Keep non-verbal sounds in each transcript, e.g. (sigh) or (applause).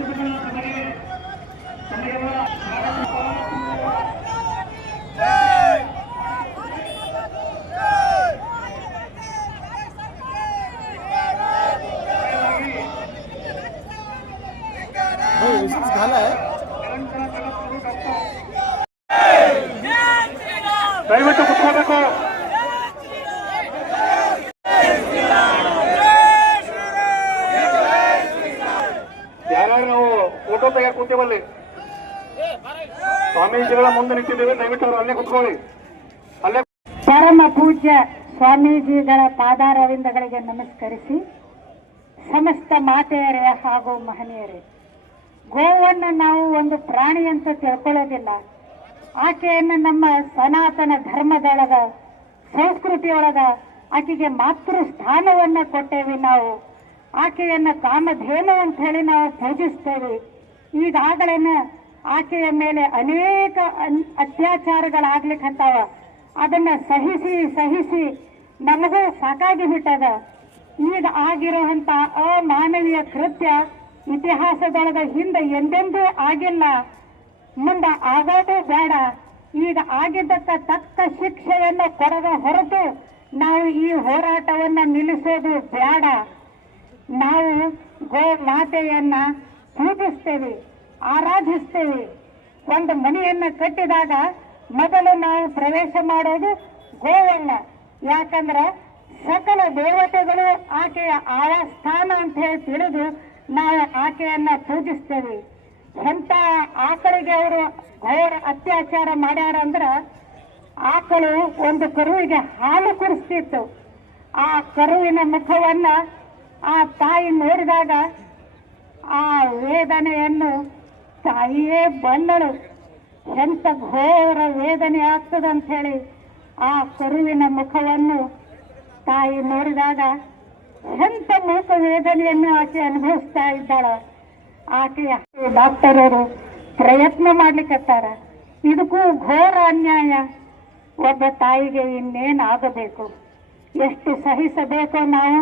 ಸಂಸ್ಕೃತಿಗಳು ತಮಗೆ ತಮಗೆ ಅವರ ಪಾಲಿಸುವ ಫೋಟೋ ತೆಗೆಯಕ್ ಕೂತೀವಲ್ಲಿ ಸ್ವಾಮೀಜಿಗಳ ಮುಂದೆ ನಿಂತಿದ್ದೇವೆ, ದಯವಿಟ್ಟು ಅವರು ಅಲ್ಲೇ ಕುತ್ಕೊಳ್ಳಿ. ಅಲ್ಲೇ ಪರಮ ಪೂಜ್ಯ ಸ್ವಾಮೀಜಿಗಳ ಪಾದಾರವಿಂದಗಳಿಗೆ ನಮಸ್ಕರಿಸಿ, ಸಮಸ್ತ ಮಾತೆಯರೇ ಹಾಗೂ ಮಹನೀಯರೇ, ಗೋವನ್ನು ನಾವು ಒಂದು ಪ್ರಾಣಿ ಅಂತ ತಿಳ್ಕೊಳ್ಳೋದಿಲ್ಲ. ಆಕೆಯನ್ನು ನಮ್ಮ ಸನಾತನ ಧರ್ಮದೊಳಗ, ಸಂಸ್ಕೃತಿಯೊಳಗ ಆಕೆಗೆ ಮಾತೃ ಸ್ಥಾನವನ್ನ ಕೊಟ್ಟೇವಿ ನಾವು. ಆಕೆಯನ್ನ ಕಾಮಧೇನು ಅಂತ ಹೇಳಿ ನಾವು ಪೂಜಿಸ್ತೇವೆ. ಈಗಾಗಲೇನ ಆಕೆಯ ಮೇಲೆ ಅನೇಕ ಅನ್- ಅತ್ಯಾಚಾರಗಳಾಗ್ಲಿಕ್ಕಂತಾವ. ಅದನ್ನ ಸಹಿಸಿ ಸಹಿಸಿ ನಮಗೂ ಸಾಕಾಗಿ ಬಿಟ್ಟದ ಈಗ ಆಗಿರುವಂತ ಅಮಾನವೀಯ ಕೃತ್ಯ ಇತಿಹಾಸದೊಳಗ ಹಿಂದೆ ಎಂದೆಂದೂ ಆಗಿಲ್ಲ. ಮುಂದೆ ಆಗೋದು ಬೇಡ. ಈಗ ಆಗಿದ್ದಕ್ಕ ತಕ್ಕ ಶಿಕ್ಷೆಯನ್ನು ಕೊಡದ ಹೊರತು ನಾವು ಈ ಹೋರಾಟವನ್ನು ನಿಲ್ಲಿಸೋದು ಬೇಡ. ನಾವು ಗೋ, ಮಾತೆಯನ್ನ ಪೂಜಿಸ್ತೇವೆ ಆರಾಧಿಸ್ತೇವೆ. ಒಂದು ಮನೆಯನ್ನ ಕಟ್ಟಿದಾಗ ಮೊದಲು ನಾವು ಪ್ರವೇಶ ಮಾಡೋದು ಗೋವಣ್ಣ ಯಾಕಂದ್ರೆ ಸಕಲ ದೇವತೆಗಳು ಆಕೆಯ ಆವಾಸ್ಥಾನ ಅಂತ ಹೇಳಿ ತಿಳಿದು ನಾವು ಆಕೆಯನ್ನ ಪೂಜಿಸ್ತೇವೆ. ಎಂತ ಆಕಳಿಗೆ ಅವರು ಘೋರ ಅತ್ಯಾಚಾರ ಮಾಡ್ಯಾರ ಅಂದ್ರ ಆಕಳು ಒಂದು ಕರುವಿಗೆ ಹಾಲು ಕುಡಿಸ್ತಿತ್ತು. ಆ ಕರುವಿನ ಮುಖವನ್ನ ಆ ತಾಯಿ ನೋಡಿದಾಗ ಆ ವೇದನೆಯನ್ನು ತಾಯಿಯೇ ಬಲ್ಲಳು. ಎಂಥ ಘೋರ ವೇದನೆ ಆಗ್ತದಂತ ಹೇಳಿ ಆ ಕರುವಿನ ಮುಖವನ್ನು ತಾಯಿ ನೋಡಿದಾಗ ಎಂಥ ಮೂಕ ವೇದನೆಯನ್ನು ಆಕೆ ಅನುಭವಿಸ್ತಾ ಇದ್ದಾಳ. ಆಕೆಯ ಡಾಕ್ಟರರು ಪ್ರಯತ್ನ ಮಾಡ್ಲಿಕ್ಕತ್ತಾರ ಇದಕ್ಕೂ ಘೋರ ಅನ್ಯಾಯ. ಒಬ್ಬ ತಾಯಿಗೆ ಇನ್ನೇನು ಆಗಬೇಕು ಎಷ್ಟು ಸಹಿಸಬೇಕೋ ನಾವು?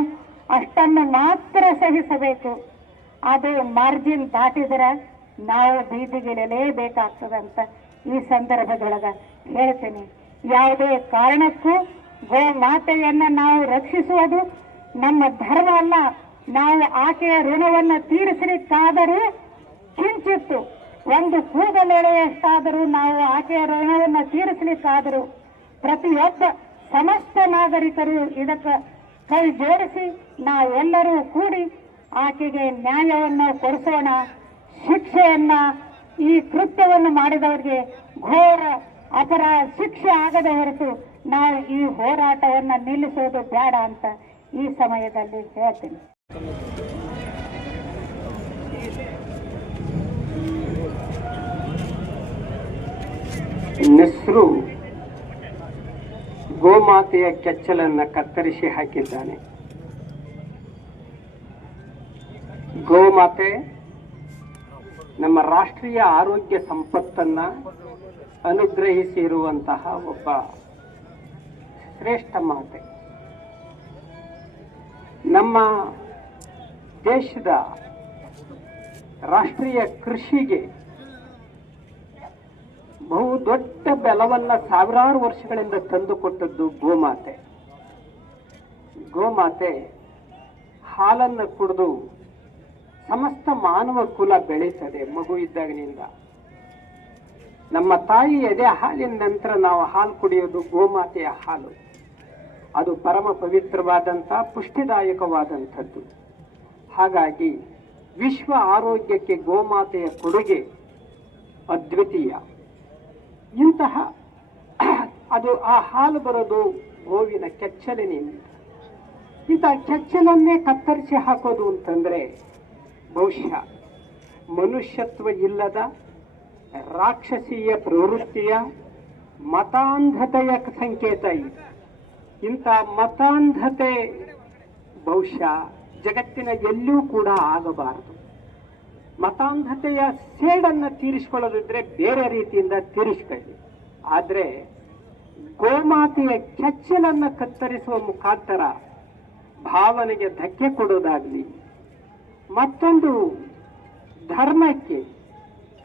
ಅಷ್ಟನ್ನು ಮಾತ್ರ ಸಹಿಸಬೇಕು. ಅದು ಮಾರ್ಜಿನ್ ದಾಟಿದ್ರೆ ನಾವು ಬೀದಿಗಿಳಲೇಬೇಕಾಗ್ತದಂತ ಈ ಸಂದರ್ಭದೊಳಗ ಹೇಳ್ತೀನಿ. ಯಾವುದೇ ಕಾರಣಕ್ಕೂ ಗೋ ಮಾತೆಯನ್ನ ನಾವು ರಕ್ಷಿಸುವುದು ನಮ್ಮ ಧರ್ಮ ಅಲ್ಲ. ನಾವು ಆಕೆಯ ಋಣವನ್ನು ತೀರಿಸಲಿಕ್ಕಾದರೂ ಕಿಂಚಿತ್ತು ಒಂದು ಕೂದಲೆಳೆಯಷ್ಟಾದರೂ ನಾವು ಆಕೆಯ ಋಣವನ್ನು ತೀರಿಸಲಿಕ್ಕಾದರೂ ಪ್ರತಿಯೊಬ್ಬ ಸಮಸ್ತ ನಾಗರಿಕರು ಇದಕ್ಕೆ ಕೈ ಜೋಡಿಸಿ ನಾವೆಲ್ಲರೂ ಕೂಡಿ ಆಕೆಗೆ ನ್ಯಾಯವನ್ನು ಕೊಡಿಸೋಣ, ಶಿಕ್ಷೆಯನ್ನ ಈ ಕೃತ್ಯವನ್ನು ಮಾಡಿದವರಿಗೆ ಘೋರ ಅಪರ ಶಿಕ್ಷೆ ಆಗದ ಹೊರತು ನಾವು ಈ ಹೋರಾಟವನ್ನು ನಿಲ್ಲಿಸೋದು ಬೇಡ ಅಂತ ಈ ಸಮಯದಲ್ಲಿ ಹೇಳ್ತೀನಿ. ನೆಸ್ರು ಗೋಮಾತೆಯ ಕೆಚ್ಚಲನ್ನ ಕತ್ತರಿಸಿ ಹಾಕಿದ್ದಾನೆ. ಗೋಮಾತೆ ನಮ್ಮ ರಾಷ್ಟ್ರೀಯ ಆರೋಗ್ಯ ಸಂಪತ್ತನ್ನ ಅನುಗ್ರಹಿಸಿರುವಂತಹ ಒಬ್ಬ ಶ್ರೇಷ್ಠ ಮಾತೆ. ನಮ್ಮ ದೇಶದ ರಾಷ್ಟ್ರೀಯ ಕೃಷಿಗೆ ಬಹು ದೊಡ್ಡ ಬೆಲವನ್ನ ಸಾವಿರಾರು ವರ್ಷಗಳಿಂದ ತಂದುಕೊಟ್ಟದ್ದು ಗೋಮಾತೆ ಗೋಮಾತೆ ಹಾಲನ್ನು ಕುಡಿದು ಸಮಸ್ತ ಮಾನವ ಕುಲ ಬೆಳೀತದೆ ಮಗು ಇದ್ದಾಗಿನಿಂದ. ನಮ್ಮ ತಾಯಿ ಎದೆ ಹಾಲಿನ ನಂತರ ನಾವು ಹಾಲು ಕುಡಿಯೋದು ಗೋಮಾತೆಯ ಹಾಲು. ಅದು ಪರಮ ಪವಿತ್ರವಾದಂಥ ಪುಷ್ಟಿದಾಯಕವಾದಂಥದ್ದು. ಹಾಗಾಗಿ ವಿಶ್ವ ಆರೋಗ್ಯಕ್ಕೆ ಗೋಮಾತೆಯ ಕೊಡುಗೆ ಅದ್ವಿತೀಯ. ಇಂತಹ (clears throat) ಅದು ಆ ಹಾಲು ಬರೋದು ಗೋವಿನ ಕೆಚ್ಚಲಿನಿಂದ. ಇಂತಹ ಕೆಚ್ಚಲನ್ನೇ ಕತ್ತರಿಸಿ ಹಾಕೋದು ಅಂತಂದ್ರೆ ಬಹುಶಃ ಮನುಷ್ಯತ್ವ ಇಲ್ಲದ ರಾಕ್ಷಸೀಯ ಪ್ರವೃತ್ತಿಯ ಮತಾಂಧತೆಯ ಸಂಕೇತ ಇದು. ಇಂಥ ಮತಾಂಧತೆ ಬಹುಶಃ ಜಗತ್ತಿನ ಎಲ್ಲೂ ಕೂಡ ಆಗಬಾರದು. ಮತಾಂಧತೆಯ ಸೇಡನ್ನು ತೀರಿಸಿಕೊಳ್ಳೋದಿದ್ರೆ ಬೇರೆ ರೀತಿಯಿಂದ ತೀರಿಸ್ಕೊಳ್ಳಿ. ಆದರೆ ಗೋಮಾತೆಯ ಕೆಚ್ಚಲನ್ನು ಕತ್ತರಿಸುವ ಮುಖಾಂತರ ಭಾವನೆಗೆ ಧಕ್ಕೆ ಕೊಡೋದಾಗ್ಲಿ ಮತ್ತೊಂದು ಧರ್ಮಕ್ಕೆ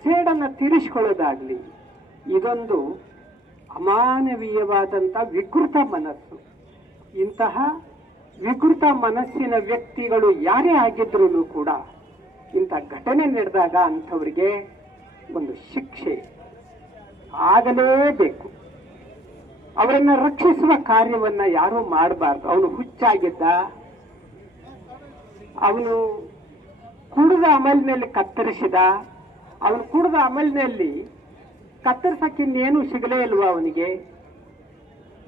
ಸೇಡನ್ನು ತೀರಿಸಿಕೊಳ್ಳೋದಾಗ್ಲಿ, ಇದೊಂದು ಅಮಾನವೀಯವಾದಂಥ ವಿಕೃತ ಮನಸ್ಸು. ಇಂತಹ ವಿಕೃತ ಮನಸ್ಸಿನ ವ್ಯಕ್ತಿಗಳು ಯಾರೇ ಆಗಿದ್ರೂ ಕೂಡ ಇಂಥ ಘಟನೆ ನಡೆದಾಗ ಅಂಥವರಿಗೆ ಒಂದು ಶಿಕ್ಷೆ ಆಗಲೇಬೇಕು. ಅವರನ್ನ ರಕ್ಷಿಸುವ ಕಾರ್ಯವನ್ನ ಯಾರೂ ಮಾಡಬಾರ್ದು. ಅವನು ಹುಚ್ಚಾಗಿದ್ದ, ಅವನು ಕುಡಿದ ಅಮಲಿನಲ್ಲಿ ಕತ್ತರಿಸಿದ, ಅವನು ಕುಡಿದ ಅಮಲಿನಲ್ಲಿ ಕತ್ತರಿಸಕ್ಕಿನ್ನೇನು ಸಿಗಲೇ ಇಲ್ವಾ ಅವನಿಗೆ?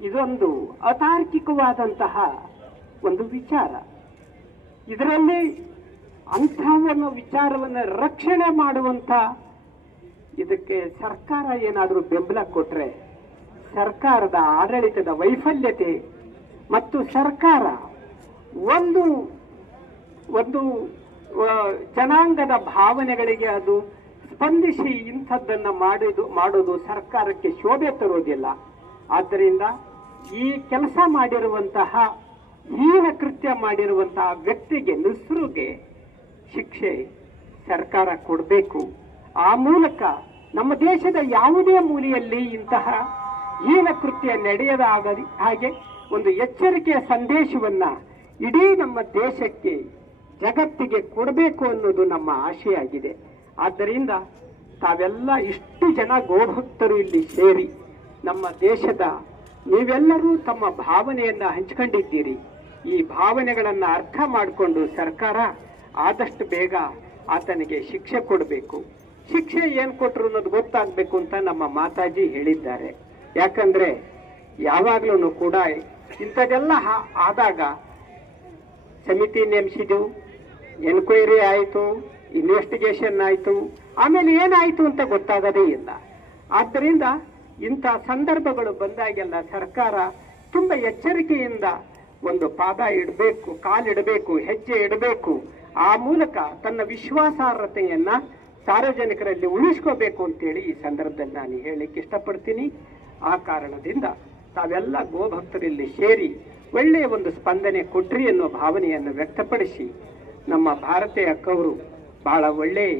ಇದೊಂದು ಅತಾರ್ಕಿಕವಾದಂತಹ ಒಂದು ವಿಚಾರ. ಇದರಲ್ಲಿ ಅಂಥವನ್ನು ವಿಚಾರವನ್ನು ರಕ್ಷಣೆ ಮಾಡುವಂಥ ಇದಕ್ಕೆ ಸರ್ಕಾರ ಏನಾದರೂ ಬೆಂಬಲ ಕೊಟ್ಟರೆ ಸರ್ಕಾರದ ಆಡಳಿತದ ವೈಫಲ್ಯತೆ ಮತ್ತು ಸರ್ಕಾರ ಒಂದು ಒಂದು ಜನಾಂಗದ ಭಾವನೆಗಳಿಗೆ ಅದು ಸ್ಪಂದಿಸಿ ಇಂಥದ್ದನ್ನು ಮಾಡಿದು, ಮಾಡೋದು ಸರ್ಕಾರಕ್ಕೆ ಶೋಭೆ ತರೋದಿಲ್ಲ. ಆದ್ದರಿಂದ ಈ ಕೆಲಸ ಮಾಡಿರುವಂತಹ ಹೀನ ಕೃತ್ಯ ಮಾಡಿರುವಂತಹ ವ್ಯಕ್ತಿಗೆ, ನುಸುರುಗೆ ಶಿಕ್ಷೆ ಸರ್ಕಾರ ಕೊಡಬೇಕು. ಆ ಮೂಲಕ ನಮ್ಮ ದೇಶದ ಯಾವುದೇ ಮೂಲೆಯಲ್ಲಿ ಇಂತಹ ಹೀನ ಕೃತ್ಯ ನಡೆಯದ ಹಾಗೆ ಒಂದು ಎಚ್ಚರಿಕೆಯ ಸಂದೇಶವನ್ನ ಇಡೀ ನಮ್ಮ ದೇಶಕ್ಕೆ ಜಗತ್ತಿಗೆ ಕೊಡಬೇಕು ಅನ್ನೋದು ನಮ್ಮ ಆಶೆಯಾಗಿದೆ. ಆದ್ದರಿಂದ ತಾವೆಲ್ಲ ಇಷ್ಟು ಜನ ಗೋಭಕ್ತರು ಇಲ್ಲಿ ಸೇರಿ ನಮ್ಮ ದೇಶದ ನೀವೆಲ್ಲರೂ ತಮ್ಮ ಭಾವನೆಯನ್ನ ಹಂಚ್ಕೊಂಡಿದ್ದೀರಿ. ಈ ಭಾವನೆಗಳನ್ನ ಅರ್ಥ ಮಾಡಿಕೊಂಡು ಸರ್ಕಾರ ಆದಷ್ಟು ಬೇಗ ಆತನಿಗೆ ಶಿಕ್ಷೆ ಕೊಡಬೇಕು. ಶಿಕ್ಷೆ ಏನು ಕೊಟ್ಟರು ಅನ್ನೋದು ಗೊತ್ತಾಗಬೇಕು ಅಂತ ನಮ್ಮ ಮಾತಾಜಿ ಹೇಳಿದ್ದಾರೆ. ಯಾಕಂದ್ರೆ ಯಾವಾಗ್ಲೂ ಕೂಡ ಇಂಥದ್ದೆಲ್ಲ ಆದಾಗ ಸಮಿತಿ ನೇಮಿಸಿದೆವು ಎನ್ಕ್ವೈರಿ ಆಯಿತು ಇನ್ವೆಸ್ಟಿಗೇಷನ್ ಆಯಿತು, ಆಮೇಲೆ ಏನಾಯಿತು ಅಂತ ಗೊತ್ತಾಗದೇ ಇಲ್ಲ. ಆದ್ದರಿಂದ ಇಂಥ ಸಂದರ್ಭಗಳು ಬಂದಾಗೆಲ್ಲ ಸರ್ಕಾರ ತುಂಬ ಎಚ್ಚರಿಕೆಯಿಂದ ಒಂದು ಪಾದ ಇಡಬೇಕು, ಕಾಲಿಡಬೇಕು, ಹೆಜ್ಜೆ ಇಡಬೇಕು. ಆ ಮೂಲಕ ತನ್ನ ವಿಶ್ವಾಸಾರ್ಹತೆಯನ್ನ ಸಾರ್ವಜನಿಕರಲ್ಲಿ ಉಳಿಸ್ಕೋಬೇಕು ಅಂತೇಳಿ ಈ ಸಂದರ್ಭದಲ್ಲಿ ನಾನು ಹೇಳಲಿಕ್ಕೆ ಇಷ್ಟಪಡ್ತೀನಿ. ಆ ಕಾರಣದಿಂದ ತಾವೆಲ್ಲ ಗೋಭಕ್ತರಲ್ಲಿ ಸೇರಿ ಒಳ್ಳೆಯ ಒಂದು ಸ್ಪಂದನೆ ಕೊಟ್ರಿ ಅನ್ನೋ ಭಾವನೆಯನ್ನು ವ್ಯಕ್ತಪಡಿಸಿ ನಮ್ಮ ಭಾರತೀಯ ಅಕ್ಕವರು ಬಹಳ ಒಳ್ಳೆಯ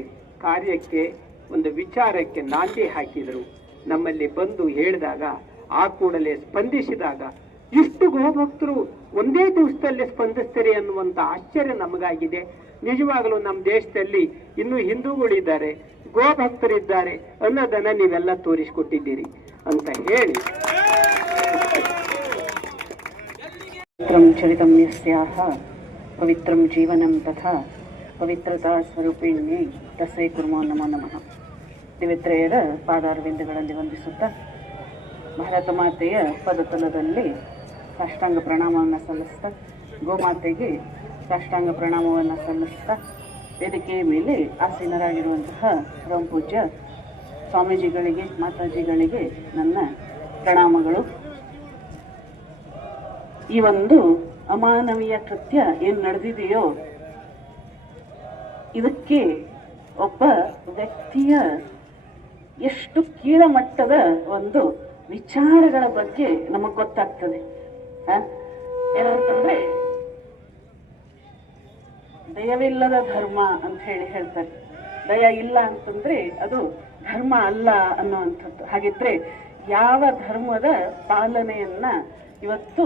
ಕಾರ್ಯಕ್ಕೆ, ಒಂದು ವಿಚಾರಕ್ಕೆ ನಾಂದಿ ಹಾಕಿದರು. ನಮ್ಮಲ್ಲಿ ಬಂದು ಹೇಳಿದಾಗ, ಆ ಕೂಡಲೇ ಸ್ಪಂದಿಸಿದಾಗ, ಇಷ್ಟು ಗೋಭಕ್ತರು ಒಂದೇ ದಿವಸದಲ್ಲಿ ಸ್ಪಂದಿಸ್ತೀರಿ ಅನ್ನುವಂಥ ಆಶ್ಚರ್ಯ ನಮಗಾಗಿದೆ. ನಿಜವಾಗಲೂ ನಮ್ಮ ದೇಶದಲ್ಲಿ ಇನ್ನೂ ಹಿಂದೂಗಳಿದ್ದಾರೆ ಗೋಭಕ್ತರಿದ್ದಾರೆ ಅನ್ನೋದನ್ನು ನೀವೆಲ್ಲ ತೋರಿಸಿಕೊಟ್ಟಿದ್ದೀರಿ ಅಂತ ಹೇಳಿ. ಚರಿತಮ್ಯಸ್ಯಾಹ ಪವಿತ್ರಂ ಜೀವನಂ ತಥಾ ಪವಿತ್ರತಾ ಸ್ವರೂಪಿಣಿ ತಸ್ಸೈ ಕುರ್ಮೋ ನಮೋ ನಮಃ. ದಿವಿತ್ರಯರ ಪಾದಾರವಿಂದಗಳಲ್ಲಿ ವಂದಿಸುತ್ತ ಭಾರತ ಮಾತೆಯ ಪದತಲದಲ್ಲಿ ಸಾಷ್ಟಾಂಗ ಪ್ರಣಾಮವನ್ನು ಸಲ್ಲಿಸ್ತಾ ಗೋಮಾತೆಗೆ ಸಾಷ್ಟಾಂಗ ಪ್ರಣಾಮವನ್ನು ಸಲ್ಲಿಸ್ತಾ ವೇದಿಕೆಯ ಮೇಲೆ ಆಸೀನರಾಗಿರುವಂತಹ ಪೂಜ್ಯ ಸ್ವಾಮೀಜಿಗಳಿಗೆ, ಮಾತಾಜಿಗಳಿಗೆ ನನ್ನ ಪ್ರಣಾಮಗಳು. ಈ ಒಂದು ಅಮಾನವೀಯ ಕೃತ್ಯ ಏನು ನಡೆದಿದೆಯೋ, ಇದಕ್ಕೆ ಒಬ್ಬ ವ್ಯಕ್ತಿಯ ಎಷ್ಟು ಕೀಳಮಟ್ಟದ ಒಂದು ವಿಚಾರಗಳ ಬಗ್ಗೆ ನಮಗೆ ಗೊತ್ತಾಗ್ತದೆ? ಏನಂತಂದ್ರೆ ದಯವಿಲ್ಲದ ಧರ್ಮ ಅಂತ ಹೇಳಿ ಹೇಳ್ತಾರೆ. ದಯ ಇಲ್ಲ ಅಂತಂದ್ರೆ ಅದು ಧರ್ಮ ಅಲ್ಲ ಅನ್ನುವಂಥದ್ದು. ಹಾಗಿದ್ರೆ ಯಾವ ಧರ್ಮದ ಪಾಲನೆಯನ್ನ ಇವತ್ತು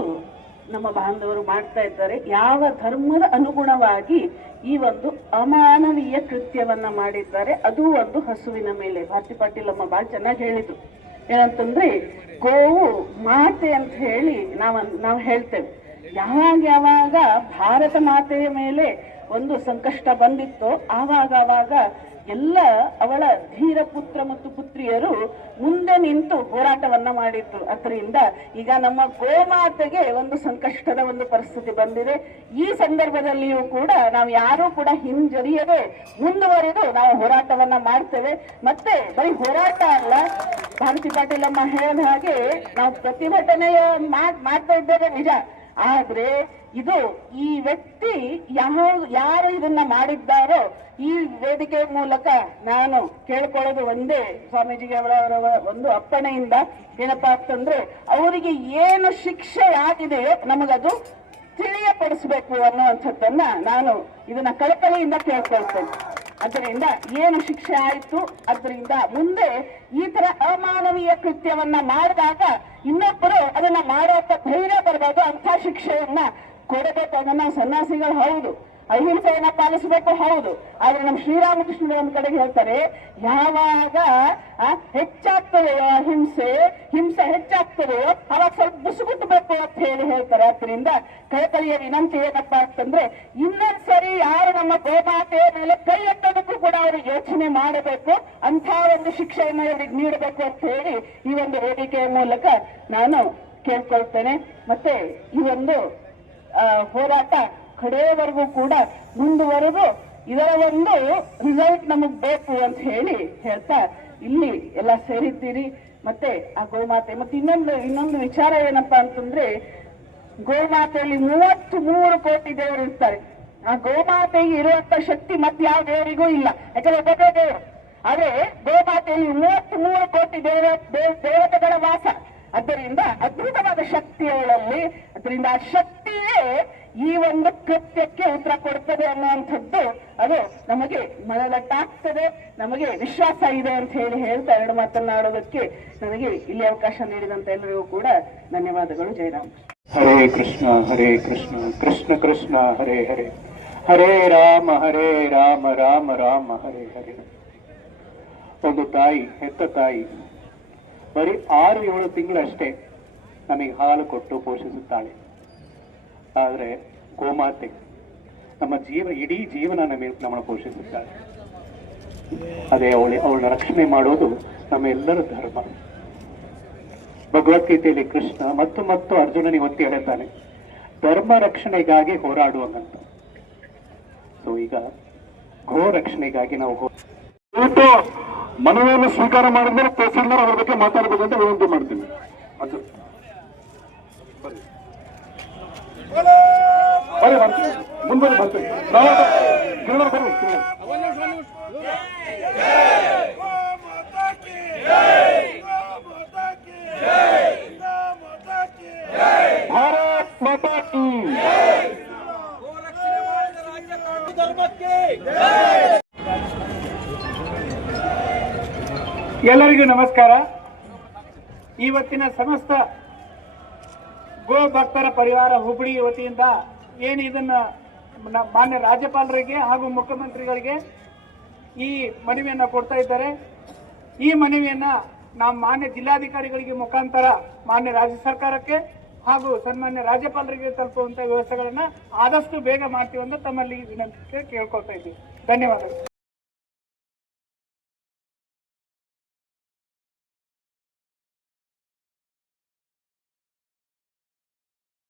ನಮ್ಮ ಬಾಂಧವರು ಮಾಡ್ತಾ ಇದ್ದಾರೆ. ಯಾವ ಧರ್ಮದ ಅನುಗುಣವಾಗಿ ಈ ಒಂದು ಅಮಾನವೀಯ ಕೃತ್ಯವನ್ನ ಮಾಡಿದ್ದಾರೆ, ಅದು ಒಂದು ಹಸುವಿನ ಮೇಲೆ. ಭಾರತಿ ಪಾಟೀಲ್ ಅಮ್ಮ ಬಹಳ ಚೆನ್ನಾಗಿ ಹೇಳಿದ್ರು. ಏನಂತಂದ್ರೆ, ಗೋವು ಮಾತೆ ಅಂತ ಹೇಳಿ ನಾವ್ ನಾವು ಹೇಳ್ತೇವೆ. ಯಾವಾಗ ಯಾವಾಗ ಭಾರತ ಮಾತೆಯ ಮೇಲೆ ಒಂದು ಸಂಕಷ್ಟ ಬಂದಿತ್ತೋ ಆವಾಗ ಆವಾಗ ಎಲ್ಲ ಅವಳ ಧೀರ ಪುತ್ರ ಮತ್ತು ಪುತ್ರಿಯರು ಮುಂದೆ ನಿಂತು ಹೋರಾಟವನ್ನ ಮಾಡಿದ್ರು ಅದರಿಂದ ಈಗ ನಮ್ಮ ಗೋಮಾತೆಗೆ ಒಂದು ಸಂಕಷ್ಟದ ಒಂದು ಪರಿಸ್ಥಿತಿ ಬಂದಿದೆ. ಈ ಸಂದರ್ಭದಲ್ಲಿಯೂ ಕೂಡ ನಾವು ಯಾರೂ ಕೂಡ ಹಿಂಜರಿಯದೆ ಮುಂದುವರೆದು ನಾವು ಹೋರಾಟವನ್ನ ಮಾಡ್ತೇವೆ. ಮತ್ತೆ ಬರೀ ಹೋರಾಟ ಅಲ್ಲ, ಭಾರತಿ ಪಾಟೀಲ್ ಅಮ್ಮ ಹೇಳಿದ ಹಾಗೆ ನಾವು ಪ್ರತಿಭಟನೆಯ ಮಾಡ್- ಮಾಡ್ತಾ ಇದ್ದೇವೆ ನಿಜ. ಆದ್ರೆ ಇದು ಈ ವ್ಯಕ್ತಿ ಯಾವ ಯಾರು ಇದನ್ನ ಮಾಡಿದ್ದಾರೋ ಈ ವೇದಿಕೆ ಮೂಲಕ ನಾನು ಕೇಳ್ಕೊಳ್ಳೋದು ಒಂದೇ ಸ್ವಾಮೀಜಿಗೆ ಅವರ ಒಂದು ಅಪ್ಪಣೆಯಿಂದ ಏನಪ್ಪಾ ಅಂತಂದ್ರೆ ಅವರಿಗೆ ಏನು ಶಿಕ್ಷೆ ಆಗಿದೆಯೋ ನಮಗದು ತಿಳಿಯಪಡಿಸಬೇಕು ಅನ್ನುವಂಥದ್ದನ್ನ ನಾನು ಇದನ್ನ ಕಳಕಳಿಯಿಂದ ಕೇಳ್ಕೊಳ್ತೇನೆ. ಅದರಿಂದ ಏನು ಶಿಕ್ಷೆ ಆಯಿತು? ಅದರಿಂದ ಮುಂದೆ ಈ ತರ ಅಮಾನವೀಯ ಕೃತ್ಯವನ್ನ ಮಾಡಿದಾಗ ಇನ್ನೊಬ್ಬರು ಅದನ್ನ ಮಾಡೋಂಥ ಧೈರ್ಯ ಬರಬಾರ್ದು ಅಂಥ ಶಿಕ್ಷೆಯನ್ನ ಕೊಡಬೇಕು ಅದನ್ನ ಸನ್ಯಾಸಿಗಳು ಹೌದು. ಅಹಿಂಸೆಯನ್ನ ಪಾಲಿಸಬೇಕು, ಹೌದು. ಆದ್ರೆ ನಮ್ಮ ಶ್ರೀರಾಮಕೃಷ್ಣರು ಒಂದ್ ಕಡೆಗೆ ಹೇಳ್ತಾರೆ, ಯಾವಾಗ ಹೆಚ್ಚಾಗ್ತದೆ ಅಹಿಂಸೆ ಹಿಂಸೆ ಹೆಚ್ಚಾಗ್ತದೆಯೋ ಅವಾಗ ಸ್ವಲ್ಪ ಬುಸುಗುಟ್ಟಬೇಕು ಅಂತ ಹೇಳಿ ಹೇಳ್ತಾರೆ. ಅದರಿಂದ ಕಳಕಳಿಯ ವಿನಂತಿ ಏನಪ್ಪಾ ಅಂತಂದ್ರೆ, ಇನ್ನೊಂದ್ಸರಿ ಯಾರು ನಮ್ಮ ಗೋಮಾತೆ ಮೇಲೆ ಕೈ ಎತ್ತೋದಕ್ಕೂ ಕೂಡ ಅವರು ಯೋಚನೆ ಮಾಡಬೇಕು. ಅಂತ ಒಂದು ಶಿಕ್ಷೆಯನ್ನು ಇವರಿಗೆ ನೀಡಬೇಕು ಅಂತ ಹೇಳಿ ಈ ಒಂದು ವೇದಿಕೆಯ ಮೂಲಕ ನಾನು ಕೇಳ್ಕೊಳ್ತೇನೆ. ಮತ್ತೆ ಈ ಒಂದು ಹೋರಾಟ ಕಡೆಯವರೆಗೂ ಕೂಡ ಮುಂದುವರೆದು ಇದರ ಒಂದು ರಿಸಲ್ಟ್ ನಮಗ್ ಬೇಕು ಅಂತ ಹೇಳಿ ಹೇಳ್ತಾ ಇಲ್ಲಿ ಎಲ್ಲ ಸೇರಿದ್ದೀರಿ. ಮತ್ತೆ ಆ ಗೋಮಾತೆ, ಮತ್ತೆ ಇನ್ನೊಂದು ಇನ್ನೊಂದು ವಿಚಾರ ಏನಪ್ಪಾ ಅಂತಂದ್ರೆ, ಗೋಮಾತೆಯಲ್ಲಿ ಮೂವತ್ತು ಮೂರು ಕೋಟಿ ದೇವರು ಇರ್ತಾರೆ. ಆ ಗೋಮಾತೆಗೆ ಇರುವಂತ ಶಕ್ತಿ ಮತ್ತೆ ಯಾವ ದೇವರಿಗೂ ಇಲ್ಲ. ಯಾಕಂದ್ರೆ ಒಬ್ಬೊಬ್ಬೇ ದೇವರು. ಅದೇ ಗೋಮಾತೆಯಲ್ಲಿ ಮೂವತ್ತು ಮೂರು ಕೋಟಿ ದೇವ, ದೇವ- ದೇವತೆಗಳ ವಾಸ. ಅದರಿಂದ ಅದ್ಭುತವಾದ ಶಕ್ತಿಗಳಲ್ಲಿ ಅದರಿಂದ ಆ ಶಕ್ತಿಯೇ ಈ ಒಂದು ಕೃತ್ಯಕ್ಕೆ ಉತ್ತರ ಕೊಡ್ತದೆ ಅನ್ನುವಂಥದ್ದು, ಅದು ನಮಗೆ ಮನದಟ್ಟಾಗ್ತದೆ, ನಮಗೆ ವಿಶ್ವಾಸ ಇದೆ ಅಂತ ಹೇಳಿ ಹೇಳ್ತಾ ಎರಡು ಮಾತನಾಡೋದಕ್ಕೆ ನನಗೆ ಇಲ್ಲಿ ಅವಕಾಶ ನೀಡಿದಂತ ಎಲ್ಲರಿಗೂ ಕೂಡ ಧನ್ಯವಾದಗಳು. ಜಯರಾಮ್ ಹರೇ ಕೃಷ್ಣ ಹರೇ ಕೃಷ್ಣ ಕೃಷ್ಣ ಕೃಷ್ಣ, ಹರೇ ಹರೇ. ಹರೇ ರಾಮ ಹರೇ ರಾಮ ರಾಮ ರಾಮ, ಹರೇ ಹರೇ. ಒಂದು ತಾಯಿ, ಹೆತ್ತ ತಾಯಿ, ಬರೀ ಆರು ಏಳು ತಿಂಗಳಷ್ಟೇ ನಮಗೆ ಹಾಲು ಕೊಟ್ಟು ಪೋಷಿಸುತ್ತಾಳೆ. ಆದರೆ ಗೋಮಾತೆ ನಮ್ಮ ಜೀವ, ಇಡೀ ಜೀವನ ನಮಗೆ ನಮ್ಮನ್ನು ಪೋಷಿಸುತ್ತಾರೆ. ಅದೇ ಅವಳಿ, ಅವಳನ್ನ ರಕ್ಷಣೆ ಮಾಡೋದು ನಮ್ಮೆಲ್ಲರ ಧರ್ಮ. ಭಗವದ್ಗೀತೆಯಲ್ಲಿ ಕೃಷ್ಣ ಮತ್ತು ಮತ್ತು ಅರ್ಜುನನಿಗೆ ಒತ್ತಿ ಹೇಳುತ್ತಾನೆ ಧರ್ಮ ರಕ್ಷಣೆಗಾಗಿ ಹೋರಾಡುವಂತ ಸೊ ಈಗ ಗೋ ರಕ್ಷಣೆಗಾಗಿ ನಾವು ಇವತ್ತು ಮನವಿಯನ್ನು ಸ್ವೀಕಾರ ಮಾಡಿದ್ರೆ ತಹಸೀಲ್ದಾರ್ ಅವ್ರ ಬಗ್ಗೆ ಅಂತ ವಿನಂತಿ ಮಾಡ್ತೀನಿ. ಅದು ಬರ್ರಿ ಬರ್ತೀವಿ ಮುಂದೆ ಬರ್ತೀವಿ ಕೀ ಎಲ್ಲರಿಗೂ ನಮಸ್ಕಾರ. ಇವತ್ತಿನ ಸಮಸ್ತ ಭಕ್ತರ ಪರಿವಾರ ಹುಬ್ಬಳ್ಳಿ ವತಿಯಿಂದ ಏನು ಇದನ್ನ ಮಾನ್ಯ ರಾಜ್ಯಪಾಲರಿಗೆ ಹಾಗೂ ಮುಖ್ಯಮಂತ್ರಿಗಳಿಗೆ ಈ ಮನವಿಯನ್ನು ಕೊಡ್ತಾ ಇದ್ದಾರೆ. ಈ ಮನವಿಯನ್ನ ನಾವು ಮಾನ್ಯ ಜಿಲ್ಲಾಧಿಕಾರಿಗಳಿಗೆ ಮುಖಾಂತರ ಮಾನ್ಯ ರಾಜ್ಯ ಸರ್ಕಾರಕ್ಕೆ ಹಾಗೂ ಸನ್ಮಾನ್ಯ ರಾಜ್ಯಪಾಲರಿಗೆ ತಲುಪುವಂಥ ವ್ಯವಸ್ಥೆಗಳನ್ನ ಆದಷ್ಟು ಬೇಗ ಮಾಡ್ತೀವಿ ಅಂತ ತಮ್ಮಲ್ಲಿ ವಿನಂತಿ ಕೇಳ್ಕೊಳ್ತಾ ಇದ್ದೀವಿ. ಧನ್ಯವಾದಗಳು.